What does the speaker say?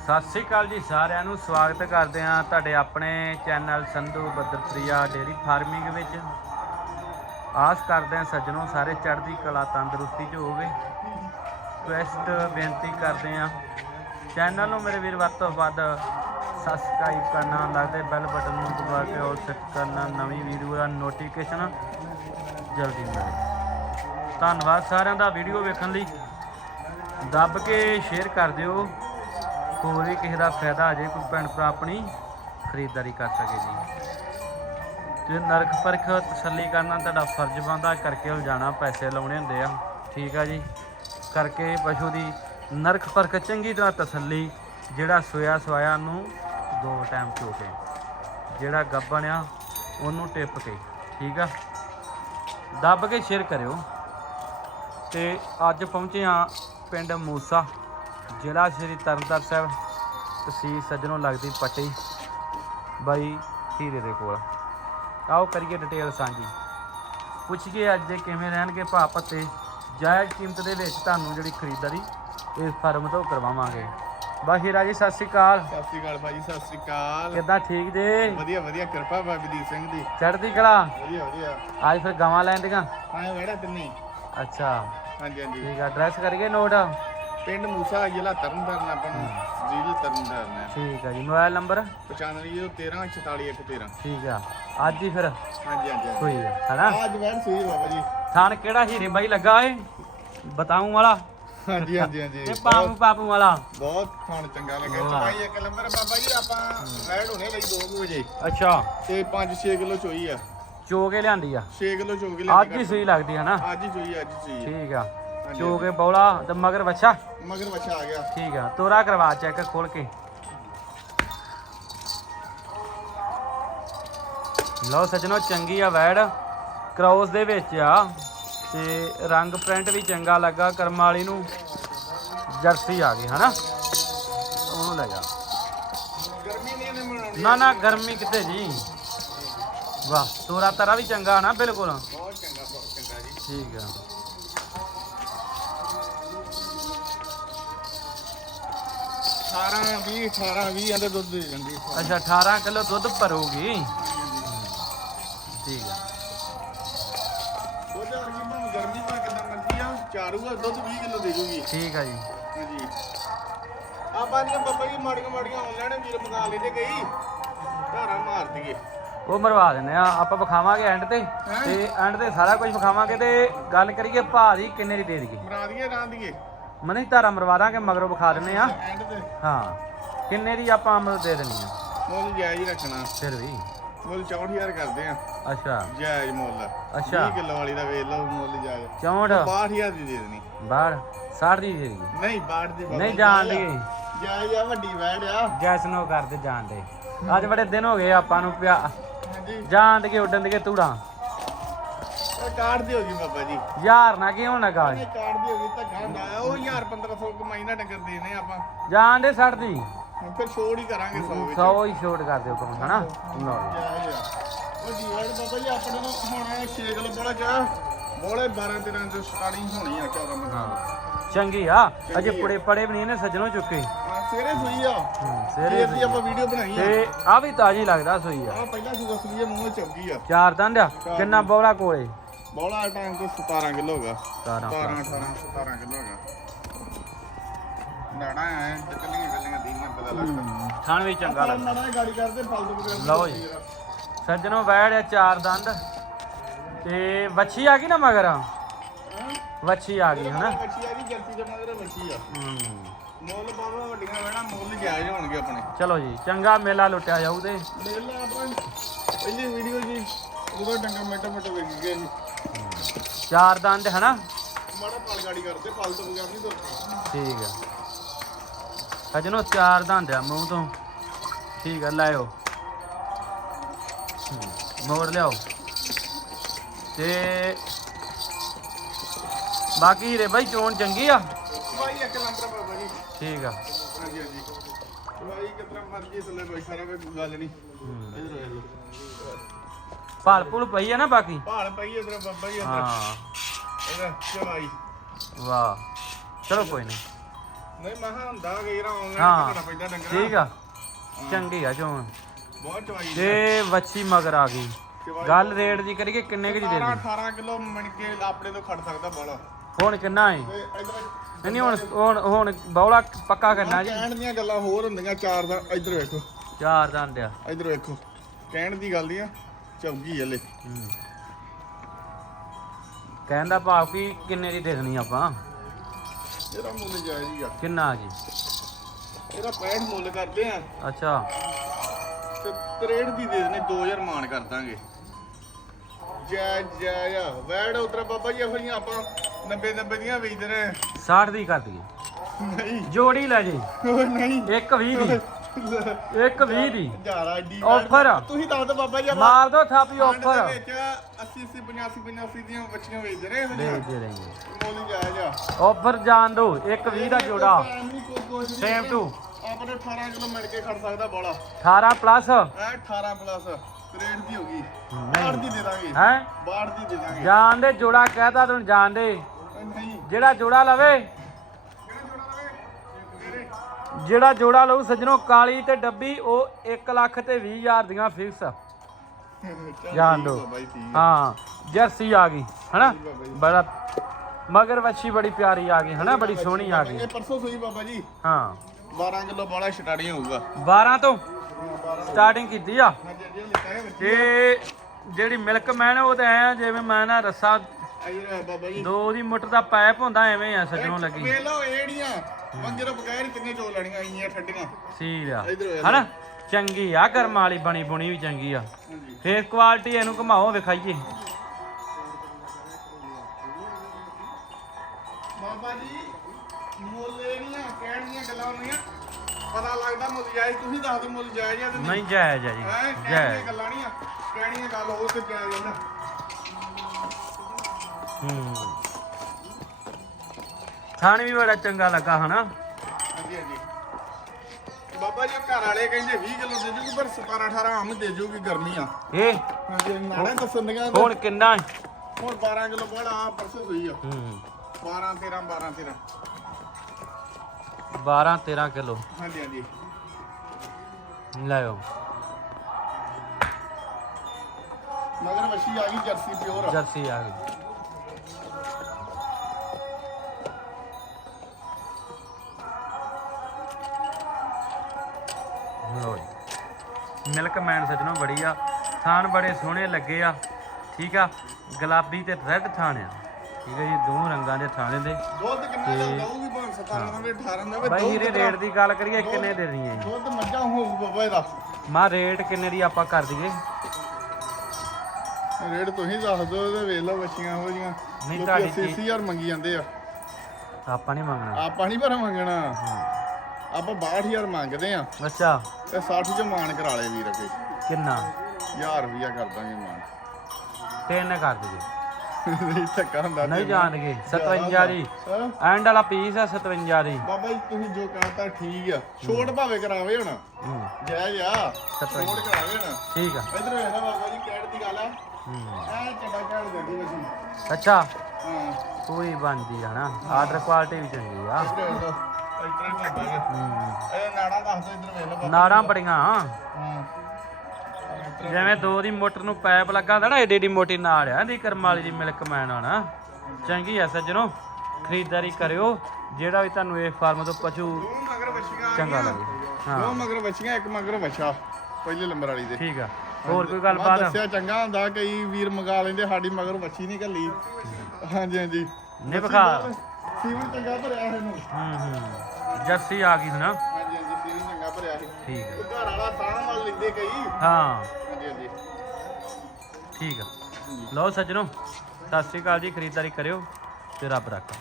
ਸਤਿ ਸ੍ਰੀ ਅਕਾਲ ਜੀ ਸਾਰਿਆਂ ਨੂੰ, ਸਵਾਗਤ ਕਰਦੇ ਹਾਂ ਤੁਹਾਡੇ ਆਪਣੇ ਚੈਨਲ ਸੰਧੂ ਬੱਦਰਪ੍ਰਿਆ ਡੇਰੀ ਫਾਰਮਿੰਗ ਵਿੱਚ। ਆਸ ਕਰਦੇ ਹਾਂ ਸੱਜਣੋ, ਸਾਰੇ ਚੜ੍ਹਦੀ ਕਲਾ ਤੰਦਰੁਸਤੀ 'ਚ ਹੋਵੇ ਰਿਕੁਐਸਟ ਬੇਨਤੀ ਕਰਦੇ ਹਾਂ, ਚੈਨਲ ਨੂੰ ਮੇਰੇ ਵੀਰ ਵੱਧ ਤੋਂ ਵੱਧ ਸਬਸਕ੍ਰਾਈਬ ਕਰਨਾ, ਲੱਗਦੇ ਬੈਲ ਬਟਨ ਨੂੰ ਦਬਾ ਕੇ ਆਲ ਸੈੱਟ ਕਰਨਾ, ਨਵੀਂ ਵੀਡੀਓ ਦਾ ਨੋਟੀਫਿਕੇਸ਼ਨ ਜਲਦੀ ਮਿਲੇ। ਧੰਨਵਾਦ ਸਾਰਿਆਂ ਦਾ ਵੀਡੀਓ ਵੇਖਣ ਲਈ। ਦੱਬ ਕੇ ਸ਼ੇਅਰ ਕਰ ਦਿਓ। ਹੋਰ ਵੀ ਕਿਸੇ ਦਾ ਫਾਇਦਾ ਆ ਜੇ, ਕੋਈ ਭੈਣ ਭਰਾ ਆਪਣੀ ਖਰੀਦਦਾਰੀ ਕਰ ਸਕੇ ਜੀ। ਤੇ ਨਰਕ ਪਰਖ ਤਸੱਲੀ ਕਰਨਾ ਤੁਹਾਡਾ ਫਰਜ਼ ਬਣਦਾ, ਕਰਕੇ ਲਿਜਾਣਾ ਪੈਸੇ ਲਾਉਣੇ ਹੁੰਦੇ ਆ। ਠੀਕ ਆ ਜੀ। ਕਰਕੇ ਪਸ਼ੂ ਦੀ ਨਰਕ ਪਰਖ ਚੰਗੀ ਤਰ੍ਹਾਂ ਤਸੱਲੀ, ਜਿਹੜਾ ਸੋਇਆ ਸਵਾਇਆ ਨੂੰ ਦੋ ਟਾਈਮ ਚੋ ਕੇ ਜਿਹੜਾ ਗੱਬਣ ਆ ਉਹਨੂੰ ਟਿੱਪ ਕੇ, ਠੀਕ ਆ। ਦੱਬ ਕੇ ਸ਼ੇਅਰ ਕਰਿਓ। ਤੇ ਅੱਜ ਪਹੁੰਚੇ ਆ ਪਿੰਡ ਮੂਸਾ। ਜ਼ਿਲ੍ਹਾ ਸ਼੍ਰੀ ਤਰਨਤਾਰਨ ਸਾਹਿਬ ਤਹਿਸੀਲ ਸੱਜਣੋਂ ਲੱਗਦੀ ਪੱਟੀ ਬਾਈ ਹੀਰੇ ਦੇ ਕੋਲ। ਆਓ ਕਰੀਏ ਡਿਟੇਲ ਸਾਂਝੀ। ਪੁੱਛੀਏ ਅੱਜ ਦੇ ਕਿਵੇਂ ਰਹਿਣਗੇ ਭਾਅ ਪੱਤੇ। ਜਾਇਜ਼ ਕੀਮਤ ਦੇ ਵਿੱਚ ਤੁਹਾਨੂੰ ਜਿਹੜੀ ਖਰੀਦਦਾਰੀ ਇਸ ਫਰਮ ਤੋਂ ਕਰਵਾਵਾਂਗੇ। ਬਾਈ ਹੀਰਾ ਜੀ ਸਤਿ ਸ਼੍ਰੀ ਅਕਾਲ। ਸਤਿ ਸ੍ਰੀ ਅਕਾਲ ਭਾਜੀ ਸਤਿ ਸ੍ਰੀ ਅਕਾਲ। ਕਿੱਦਾਂ ਠੀਕ ਜੇ? ਵਧੀਆ ਵਧੀਆ ਕਿਰਪਾ ਬਾਬਾ ਦੀਪ ਸਿੰਘ ਦੀ। ਚੜ੍ਹਦੀ ਕਲਾ? ਵਧੀਆ ਵਧੀਆ। ਅੱਜ ਫਿਰ ਗਾਵਾਂ ਲੈਣ ਦੀਆਂ? ਹਾਂ ਵੇੜਾ ਤਿੰਨੀ। ਅੱਛਾ। ਹਾਂਜੀ ਹਾਂਜੀ। ਠੀਕ ਆ ਐਡਰੈਸ ਕਰੀਏ ਨੋਟ? ਪਿੰਡ ਮੂਸਾ ਜ਼ਿਲ੍ਹਾ ਤਰਨਤਾਰਨ ਆਪਾਂ ਨੂੰ ਜ਼ਿਲ੍ਹਾ ਤਰਨਤਾਰਨ ਹੈ ਠੀਕ ਆ ਜੀ ਮੋਬਾਈਲ ਨੰਬਰ? 9513 44113 ਠੀਕ ਆ। ਅੱਜ ਹੀ ਫਿਰ? ਹਾਂਜੀ ਹਾਂਜੀ ਹੋਈ ਆ ਹਨਾ ਅੱਜ ਵੈੜ ਸੂਈ ਬਾਬਾ ਜੀ। ਥਾਨ ਕਿਹੜਾ ਹੀਰੇ ਬਾਈ ਲੱਗਾ ਏ। ਬਤਾਉਂ ਵਾਲਾ। ਹਾਂਜੀ ਹਾਂਜੀ ਹਾਂਜੀ। ਤੇ ਪਾਪੂ ਪਾਪੂ ਵਾਲਾ। ਬਹੁਤ ਖਾਣ ਚੰਗਾ ਲੱਗਾ। ਚਵਾਈ ਇੱਕ ਨੰਬਰ ਬਾਬਾ ਜੀ ਆਪਾਂ ਵੈੜ ਹੋਣੇ ਲਈ 2 ਵਜੇ। ਅੱਛਾ। ਤੇ 5-6 ਕਿਲੋ ਚੋਈ ਆ। ਚੋ ਕੇ ਲਿਆਂਦੀ ਆ। 6 ਕਿਲੋ ਚੋ ਕੇ ਅੱਜ ਹੀ ਸੂਈ ਲੱਗਦੀ ਹੈ ਨਾ? ਅੱਜ ਹੀ ਚੋਈ ਅੱਜ ਹੀ ਚੋਈ ਠੀਕ ਆ। ਚੋ ਕੇ ਬੌਲਾ ਤੇ ਮਗਰ ਵੱਛਾ। ਮਗਰ ਬੱਚਾ ਆ ਗਿਆ। ਠੀਕ ਆ ਤੋਰਾ ਕਰਵਾ ਚੈੱਕ ਖੋਲ ਕੇ। ਲਓ ਸੱਜਣੋ ਚੰਗੀ ਆ ਵੈੜ। ਕ੍ਰੋਸ ਦੇ ਵਿੱਚ ਆ ਤੇ ਰੰਗ ਪ੍ਰਿੰਟ ਵੀ ਚੰਗਾ ਲੱਗਾ ਕਰਮ ਵਾਲੀ ਨੂੰ। ਜਰਸੀ ਆ ਗਈ ਹਨਾ? ਉਹਨੂੰ ਲੈ ਜਾ। ਗਰਮੀ ਨਹੀਂ ਇਹਨੇ ਮਨਾਉਣੀ। ਨਾ ਨਾ ਗਰਮੀ ਕਿਤੇ ਜੀ ਵਾਹ ਤੋਰਾ ਤਰਾ ਵੀ ਚੰਗਾ ਨਾ ਬਿਲਕੁਲ। ਬਹੁਤ ਚੰਗਾ ਬਹੁਤ ਚੰਗਾ ਜੀ। ਠੀਕ ਆ। 18 20 18 20 ਆਂਦੇ ਦੁੱਧ ਦੇ ਜਾਂਦੀ ਅੱਛਾ 18 ਕਿਲੋ ਦੁੱਧ ਭਰੂਗੀ? ਠੀਕ ਆ। ਦੁੱਧ ਵਰਗੀ ਭਾਵੇਂ ਗਰਮੀ ਭਾਵੇਂ ਕਿੰਨਾ ਮਰਜ਼ੀ ਆ? ਚਾਰੂ ਆ ਦੁੱਧ 20 ਕਿਲੋ ਦੇ ਜੂਗੀ ਠੀਕ ਆ ਜੀ। ਹਾਂਜੀ। ਆਪਾਂ ਦੀਆਂ ਬੱਬਾ ਜੀ ਮਾੜੀਆਂ ਮਾੜੀਆਂ ਆਨਲਾਈਨ ਵੀਰ ਮੰਗਾ ਲੈਂਦੇ ਕਈ। ਧਾਰਾਂ ਮਾਰ ਦਈਏ। ਉਹ ਮਰਵਾ ਦਿੰਦੇ ਆ ਆਪਾਂ ਵਿਖਾਵਾਂਗੇ ਐਂਡ ਤੇ। ਤੇ ਐਂਡ ਤੇ ਸਾਰਾ ਕੁਝ ਵਿਖਾਵਾਂਗੇ ਤੇ ਗੱਲ ਕਰੀਏ ਭਾਅ ਦੀ ਕਿੰਨੇ ਦੀ ਦੇ ਦਈਏ? ਰਾਂ ਦਈਏ। ਮਨੀ ਧਾਰਾ ਮਰਵਾ ਦਾਂਗੇ ਮਗਰੋਂ ਵਿਖਾ ਦਿੰਦੇ ਆ। ਐਂਡ ਤੇ। ਹਾਂ। ਕਿੰਨੇ ਦੀ ਆਪਾਂ ਅਮਰ ਦੇ ਦੇਣੀ ਆ? ਮੁੱਲ ਜਾਇਜ਼ ਹੀ ਰੱਖਣਾ। ਫਿਰ ਵੀ? ਮੁੱਲ 64000 ਕਰਦੇ ਆ। ਅੱਛਾ। ਜਾਇਜ਼ ਮੁੱਲ। ਅੱਛਾ। 20 ਕਿਲੋ ਵਾਲੀ ਦਾ ਵੇਚ ਲਓ ਮੁੱਲ ਜਾਇਜ਼। 64 62000 ਦੀ ਦੇ ਦੇਣੀ। ਬਾਹਰ 60 ਦੀ ਦੇ ਦਈਏ ਨਹੀਂ ਬਾੜ ਦੀ ਬਾਬਾ ਨਹੀਂ ਜਾਣ ਦੀ। ਜਾਇਜ਼ ਆ ਵੱਡੀ ਵੈੜ ਆ। ਗੈਸ ਨੋ ਕਰਦੇ ਜਾਣ ਦੇ। ਅੱਜ ਬੜੇ ਦਿਨ ਹੋ ਗਏ ਆਪਾਂ ਨੂੰ ਪਿਆ। ਹਾਂਜੀ। ਜਾਣ ਦੇ ਉੱਡਣ ਦੇ ਤੂੜਾਂ ਕਾਰਡ ਦੀ ਹੋ ਗਈ ਬਾਬਾ ਜੀ। ਯਾਰ ਨਾ ਕੀ ਹੋਣਾ ਗਾ ਇਹ ਕਾਰਡ ਦੀ ਹੋ ਗਈ ਧੱਕਾ ਹੁੰਦਾ ਆ। ਉਹ 1000 1500 ਕਮਾਈ ਨਾ ਡੰਗਰ ਦੇਣੇ ਆਪਾਂ। ਜਾਣ ਦੇ ਛੱਡ ਦੀ। ਹੁਣ ਫਿਰ ਛੋੜ ਹੀ ਕਰਾਂਗੇ 100 ਵਿੱਚ। 100 ਹੀ ਛੋਟ ਕਰ ਦਿਓ ਕੰਮ ਹਨਾ? ਲਓ ਜੀ। ਜਾਇਜ਼ ਆ। ਉਹ ਜੀ ਵੈੜ ਬਾਬਾ ਜੀ ਆਪਣੇ ਨੂੰ ਹੁਣ 6 ਕਿਲੋ ਬੋਲਾ ਚਾ ਬੋਲੇ 12 13 ਤੋਂ ਸਟਾਰਟਿੰਗ ਹੋਣੀ ਆ 14 ਮਹੀਨੇ ਹਾਂ। ਚੰਗੀ ਆ। ਅਜੇ ਪੁੜੇ ਪੜੇ ਵੀ ਨਹੀਂ ਨੇ ਸੱਜਣੋਂ ਚੁੱਕੇ। ਹਾਂ ਸਵੇਰੇ ਸੂਈ ਆ। ਸੇਰੇ ਸਵੇਰੇ ਦੀ ਆਪਾਂ ਵੀਡੀਓ ਬਣਾਈ ਆ। ਤੇ ਆ ਵੀ ਤਾਜੀ ਲੱਗਦਾ ਸੋਈ ਆ। ਆ ਪਹਿਲਾਂ ਸੂਆ ਸੂਈ ਆ ਮੂੰਹ ਚੌਕੀ ਆ। ਚਾਰ ਦੰਦ ਆ। ਕਿੰਨਾ ਬੌਲਾ ਕੋਲੇ? ਬੋਲਾ ਟਾਈਮ ਤੋਂ 17 ਕਿਲੋ ਹੋਗਾ 17 17 18 17 ਕਿਲੋ ਹੋਗਾ ਨਾੜਾ ਐ ਤੇ ਕੱਲੀਆਂ ਕੱਲੀਆਂ ਦੀਨੀਆਂ ਪਤਾ ਲੱਗਦਾ। ਥਣ ਵੀ ਚੰਗਾ ਲੱਗਦਾ। ਨਾੜਾ ਗਾੜੀ ਕਰਦੇ ਫਾਲਤੂ ਬਗੈਰ ਲਓ ਜੀ। ਸੱਜਣੋਂ ਬੈੜ ਆ ਚਾਰ ਦੰਦ। ਤੇ ਵੱਛੀ ਆ ਗਈ ਨਾ ਮਗਰ? ਵੱਛੀ ਆ ਗਈ ਹਨਾ? ਬੱਚੀ ਆ ਜੀ ਜਰਸੀ ਦੇ ਮਗਰ ਬੱਚੀ ਆ। ਹੂੰ। ਮੁੱਲ ਬਾਬਾ ਵੱਡੀਆਂ ਵੇਣਾ ਮੁੱਲ ਜਾਇਜ਼ ਹੋਣਗੇ ਆਪਣੇ। ਚਲੋ ਜੀ ਚੰਗਾ ਮੇਲਾ ਲੁੱਟਿਆ ਜਾਊ ਤੇ। ਮੇਲਾ ਆਪਾਂ ਪਹਿਲੀ ਵੀਡੀਓ ਜੀ ਉਦੋਂ ਡੰਗਰ ਮਿੰਟੋ ਮਿੰਟ ਵੇਚ ਗਏ ਸੀ। ਚਾਰ ਦੰਦ ਹਨਾ? ਮਾੜਾ ਪਾਲ ਗਾੜੀ ਕਰਦੇ ਫਾਲਤੂ ਬਗੈਰ ਨਹੀਂ ਦੁੱਧ ਠੀਕ ਆ। ਸੱਜਣੋਂ ਚਾਰ ਦੰਦ ਆ ਮੂੰਹ ਤੋਂ। ਠੀਕ ਆ ਲਾਇਓ। ਮੋੜ ਲਿਆਓ। ਤੇ ਬਾਕੀ ਰੇ ਬਾਈ ਚੋਣ ਚੰਗੀ ਆ? ਭਾਈ ਇੱਕ ਨੰਬਰ ਬਾਬਾ ਜੀ। ਠੀਕ ਆ। ਹਾਂਜੀ ਹਾਂਜੀ। ਭਾਈ ਕਿਤਨਾ ਮਰਜ਼ੀ ਥੱਲੇ ਬੈਠਾ ਰਵੇ ਕੋਈ ਗੱਲ ਨਹੀਂ। ਇਧਰ ਆ ਲੋ ਭਾਲ ਭੁਲ ਪਈ ਆ ਨਾ ਬਾਕੀ? ਭਾਲ ਪਈ ਇਧਰ ਬਾਬਾ ਜੀ ਇਧਰ ਹਾਂ। ਇਹਦਾ ਚਵਾਈ ਵਾਹ। ਚਲੋ ਕੋਈ ਨਹੀਂ ਨਹੀਂ ਮਹਾ ਹੁੰਦਾ ਕਿ ਜਿਹੜਾ ਆਨਲਾਈਨ ਹਾਂ। ਘਟਣਾ ਪੈਂਦਾ ਡੰਗਰ ਠੀਕ ਆ। ਚੰਗੀ ਆ ਚੋਣ। ਬਹੁਤ ਚਵਾਈ ਤੇ ਵੱਛੀ ਮਗਰ ਆ ਗਈ। ਗੱਲ ਰੇਟ ਦੀ ਕਰੀਏ ਕਿੰਨੇ ਕੁ ਦੀ ਦੇ 17 ਦੀ 18 ਕਿਲੋ ਮਣ ਕੇ ਆਪਣੇ ਤੋਂ ਖੜ ਸਕਦਾ ਬੋਲਾ ਹੁਣ ਕਿੰਨਾ ਹੈ ਤੇ ਇਧਰ ਨਹੀਂ ਨਹੀਂ ਹੁਣ ਹੁਣ ਹੁਣ ਬੌਲਾ ਪੱਕਾ ਕਰਨਾ ਜੀ। ਕਹਿਣ ਦੀਆਂ ਗੱਲਾਂ ਹੋਰ ਹੁੰਦੀਆਂ ਚਾਰ ਦਾ ਇਧਰ ਵੇਖੋ। ਚਾਰ ਦੰਦ ਆ ਇਧਰ ਵੇਖੋ। ਕਹਿਣ ਦੀ ਗੱਲ ਨਹੀਂ ਆ। ਚੌਗੀ ਹਲੇ ਹੂੰ। ਕਹਿੰਦਾ ਭਾਵ ਕਿ ਕਿੰਨੇ ਦੀ ਦੇਖਣੀ ਆਪਾਂ? ਇਹਦਾ ਮੁੱਲ ਜਾਇਜ਼ ਆ। ਕਿੰਨਾ ਜੀ? ਇਹਦਾ 65 ਮੁੱਲ ਕਰਦੇ ਆ। ਅੱਛਾ। ਤੇ 63 ਦੀ ਦੇ ਦੇਣੇ 2000 ਮਾਨ ਕਰ ਦਾਂਗੇ। ਜੈ ਜੈ ਆ। ਵੈੜ ਉਤਰਾ ਬਾਬਾ ਜੀ ਇਹੋ ਜਿਹੀਆਂ ਆਪਾਂ 90 90 ਦੀਆਂ ਵੇਚਦੇ ਨੇ। 60 ਦੀ ਕਰ ਦਈਏ। ਨਹੀਂ। ਜੋੜੀ ਲੈ ਜੀ। ਉਹ ਨਹੀਂ। ਇੱਕ 20 ਦੀ। ਇੱਕ 20 ਦੀ। ਯਾਰਾ ਡੀ Offer ਆ। ਤੁਸੀਂ ਦੱਸ ਦਿਓ ਬਾਬਾ ਜੀ ਆਪਾਂ ਮਾਰ ਦੋ ਥਾਪੀ ਦੇ ਆਫਰ ਵਿੱਚ 80 80 85 85 ਦੀਆਂ ਬੱਚੀਆਂ ਵੇਚਦੇ ਨੇ ਇਹੋ ਦੇ ਜਿਹੀਆਂ। ਦੇ ਦੇਂਗੇ ਮੁੱਲ ਜਾਇਜ਼ ਆ। ਆਫਰ ਜਾਣ ਦੋ। ਇੱਕ 20 ਦਾ ਜੋੜਾ। Same Same to। ਆਪਣੇ 18 ਕਿਲੋ ਮਿਲ ਕੇ ਖੜ ਸਕਦਾ ਬੋਲਾ। 18 ਪਲੱਸ ਐ 18 ਪਲੱਸ 63 ਦੀ ਹੋ ਗਈ। 62 ਦੀ ਦੇ ਦਾਂਗੇ। ਹੈ? 62 ਦੀ ਦੇ ਦਾਂਗੇ। ਜਾਣ ਦੇ ਜੋੜਾ ਕਹਿਤਾ ਤੈਨੂੰ ਜਾਣ ਦੇ। ਨਹੀਂ। ਜਿਹੜਾ ਜੋੜਾ ਲਵੇ। ਜਿਹੜਾ ਜੋੜਾ ਲਊ ਸੱਜਣੋ ਕਾਲੀ ਤੇ ਡੱਬੀ ਉਹ 1 ਲੱਖ ਤੇ 20 ਹਜ਼ਾਰ ਦੀਆਂ ਫਿਕਸ ਜਾਣ ਦੋ। ਹਾਂ ਜਰਸੀ ਆ ਗਈ ਹਨਾ। ਬੜਾ ਮਗਰ ਵੱਛੀ ਬੜੀ ਪਿਆਰੀ ਆ ਗਈ ਹਨਾ? ਬੜੀ ਸੋਹਣੀ ਆ ਗਈ। ਇਹ ਪਰਸੋਂ ਸੂਈ ਬਾਬਾ ਜੀ। ਹਾਂ। 12 ਕਿਲੋ ਬਾਲਾ ਛਟਾੜੀਆਂ ਹੋਊਗਾ। 12 ਤੋਂ ਸਟਾਰਟਿੰਗ ਕੀਤੀ ਆ। ਤੇ ਜਿਹੜੀ ਮਿਲਕ ਮੈਨ ਉਹ ਤਾਂ ਐ ਜਿਵੇਂ ਮੈਂ ਨਾ ਰੱਸਾ ਇਧਰ ਹੈ ਬਾਬਾ ਜੀ। ਦੋ ਦੀ ਮੁੱਟ ਦਾ ਪਾਇਪ ਹੁੰਦਾ ਐਵੇਂ ਆ ਸੱਜਣੋਂ ਲੱਗੀ। ਵੇਖ ਲਓ ਇਹੜੀਆਂ ਮੰਜਰ ਬਗੈਰ ਹੀ ਕਿੰਨੇ ਚੋ ਲੈਣੀਆਂ ਇੰਨੀਆਂ ਠੱਡੀਆਂ। ਸੀਲ ਆ। ਇੱਧਰ ਹਨਾ? ਚੰਗੀ ਆ ਕਰਮ ਵਾਲੀ ਬਣੀ ਬੁਣੀ ਵੀ ਚੰਗੀ ਆ। ਹਾਂਜੀ। ਫੇਸ ਕੁਆਲਿਟੀ ਇਹਨੂੰ ਘਮਾਓ ਵਿਖਾਈਏ। ਬਾਬਾ ਜੀ ਮੁੱਲ ਇਹਨੀਆਂ ਕਹਿਣ ਦੀਆਂ ਗੱਲਾਂ ਹੁੰਦੀਆਂ ਪਤਾ ਲੱਗਦਾ ਮੁੱਲ ਜਾਇਜ਼ ਤੁਸੀਂ ਦੱਸ ਦਿਓ ਮੁੱਲ ਜਾਇਜ਼ ਆ ਤੇ ਨਹੀਂ ਜਾਇਜ਼ ਆ ਜੀ। ਹੈ ਕਹਿਣ ਦੀਆਂ ਜਾਇਜ਼ ਗੱਲਾਂ ਨਹੀਂ ਆ। ਕਹਿਣੀਆਂ ਗੱਲ ਹੋਰ ਤੇ ਜਾਇਜ਼ ਆ ਨਾ। ਹੂੰ। ਥਾਣ ਵੀ ਬੜਾ ਚੰਗਾ ਲੱਗਾ ਹਨਾ? ਹਾਂਜੀ ਹਾਂਜੀ। ਬਾਬਾ ਜੀ ਘਰ ਵਾਲੇ ਕਹਿੰਦੇ 20 ਕਿਲੋ ਦੇ ਜੂਗੀ ਪਰ 17 18 ਆਮ ਦੇ ਜੂਗੀ ਗਰਮੀ ਆ। ਇਹ ਹਾਂਜੀ ਨਾਲੇ ਦੱਸਣ ਦੀਆਂ ਹੁਣ ਕਿੰਨਾ? ਹੁਣ 12 ਕਿਲੋ ਬੜਾ ਪਰਸੋਂ ਹੋਈ ਆ। ਹੂੰ। 12 13 12 13 12 13 ਕਿਲੋ। ਹਾਂਜੀ ਹਾਂਜੀ। ਲਾਇਓ ਮਗਰ ਵਸ਼ੀ ਆ ਗਈ ਜਰਸੀ ਪਿਓਰ ਆ। ਜਰਸੀ ਆ ਗਈ। ਮਿਲਕ ਮੈਨ ਸੱਜਣੋ ਬੜੀ ਆ। ਥਾਨ ਬੜੇ ਸੋਹਣੇ ਲੱਗੇ ਆ। ਠੀਕ ਆ ਗੁਲਾਬੀ ਤੇ ਰੈੱਡ ਥਾਨ ਆ। ਠੀਕ ਆ ਜੀ ਦੋ ਰੰਗਾਂ ਦੇ ਥਾਣੇ ਦੇ ਦੁੱਧ ਕਿੰਨਾ ਦਾ ਦਊਗੀ ਭਾਵੇਂ 17 ਦੇ 18 ਦੇ ਬਾਈ ਹੀਰੇ ਰੇਟ ਦੀ ਗੱਲ ਕਰੀਏ ਕਿੰਨੇ ਦੇ ਰਹੀਆਂ ਜੀ? ਦੁੱਧ ਮੱਝਾਂ ਹੋਊ ਬਾਬਾ ਇਹਦਾ। ਮਾ ਰੇਟ ਕਿੰਨੇ ਦੀ ਆਪਾਂ ਕਰ ਦਈਏ? ਰੇਟ ਤੁਸੀਂ ਦੱਸ ਦਿਓ ਤੇ ਵੇਖ ਲਓ ਬੱਚੀਆਂ ਹੋ ਜੀਆਂ ਨਹੀਂ, ਤੁਹਾਡੀ 80 ਹਜ਼ਾਰ ਮੰਗੀ ਜਾਂਦੇ ਆ। ਆਪਾਂ ਨਹੀਂ ਮੰਗਣਾ। ਆਪਾਂ ਨਹੀਂ ਪਰ ਮੰਗਣਾ। ਆਪਾਂ 62000 ਮੰਗਦੇ ਆ ਅੱਛਾ। ਤੇ 60 ਚ ਮਾਨ ਕਰਾ ਲੈ ਵੀਰ ਅਗੇ। ਕਿੰਨਾ? 1000 ਰੁਪਿਆ ਕਰ ਦਾਂਗੇ ਮਾਨ। ਤਿੰਨ ਕਰ ਦਈਏ। ਨਹੀਂ ਧੱਕਾ ਹੁੰਦਾ ਨਹੀਂ ਜਾਣਗੇ। 57 ਦੀ ਐਂਡ ਵਾਲਾ ਪੀਸ ਆ 57 ਦੀ ਬਾਬਾ ਜੀ ਤੁਸੀਂ ਜੋ ਕਹਤਾ ਠੀਕ ਆ। ਛੋਟ ਭਾਵੇਂ ਕਰਾਵੇ ਹੁਣ। ਆ ਸੱਤਾਈ। ਛੋਟ ਕਰਾਵੇ ਹੁਣ। ਠੀਕ ਆ। ਇਧਰ ਵੇਖੋ ਬਾਬਾ ਜੀ ਕਹਿਣ ਦੀ ਗੱਲ ਆ। ਹੂੰ। ਐ ਚੱਡਾ ਝਾੜ ਜਾਂਦੀ ਵਸੀ ਅੱਛਾ। ਹਾਂ। ਪੂਰੀ ਬਣਦੀ ਆ ਨਾ। ਆਰਡਰ ਕੁਆਲਿਟੀ ਵੀ ਚੰਗੀ ਆ। ਇਧਰ ਹੀ। ਇਹ ਨਾੜਾ ਦੱਸ ਦਿਓ ਇਧਰ ਵੇਖ ਲਓ ਬਾਬਾ। ਨਾੜਾਂ ਬੜੀਆਂ ਹਾਂ। ਜਿਵੇਂ ਦੋ ਦੀ ਮੋਟਰ ਨੂੰ ਪਾਈਪ ਲੱਗਾ ਹੁੰਦਾ ਨਾ ਏਡੀ ਏਡੀ ਮੋਟੀ ਨਾੜ ਆ ਦੀ ਕਰਮ ਵਾਲੀ ਦੀ ਮਿਲਕ ਮੈਨ ਆਣਾ ਚੰਗੀ ਆ ਸੱਜਣੋ ਖਰੀਦਦਾਰੀ ਕਰਿਓ ਜਿਹੜਾ ਵੀ ਤੁਹਾਨੂੰ ਇਹ ਫਾਰਮ ਤੋਂ ਪਸ਼ੂ ਦੋ ਮਗਰ ਬੱਚੀਆਂ ਚੰਗਾ ਲੱਗੇ ਦੋ ਹਾਂ। ਮਗਰ ਬੱਚੀਆਂ ਇੱਕ ਮਗਰ ਬੱਚਾ ਪਹਿਲੇ ਨੰਬਰ ਵਾਲੀ ਦੇ। ਠੀਕ ਆ। ਹੋਰ ਕੋਈ ਮੈਂ ਗੱਲਬਾਤ ਦੱਸਿਆ ਚੰਗਾ ਹੁੰਦਾ ਕਈ ਵੀਰ ਮੰਗਾ ਲੈਂਦੇ ਸਾਡੀ ਮਗਰ ਬੱਚੀ ਨਹੀਂ ਘੱਲੀ। ਹਾਂਜੀ ਹਾਂਜੀ। ਨਿਭਖਾ। ਸੀਵਨ ਚੰਗਾ ਭਰਿਆ ਇਹਨੂੰ। ਹੂੰ ਹੂੰ। ਜਰਸੀ ਆ ਗਈ ਨਾ ਹਾਂਜੀ ਹਾਂਜੀ ਸੀਵਨ ਚੰਗਾ ਭਰਿਆ ਸੀ ਠੀਕ ਉਹ ਘਰ ਵਾਲਾ ਸਾਹ ਵੱਲ ਲੈਂਦੇ ਕਈ। ਹਾਂ। ਹਾਂਜੀ ਹਾਂਜੀ। ਠੀਕ ਆ। ਲਓ ਸੱਜਣੋ ਸਤਿ ਸ਼੍ਰੀ ਅਕਾਲ ਜੀ ਖਰੀਦਦਾਰੀ ਕਰਿਓ ਤੇ ਰੱਬ ਰੱਖਾ।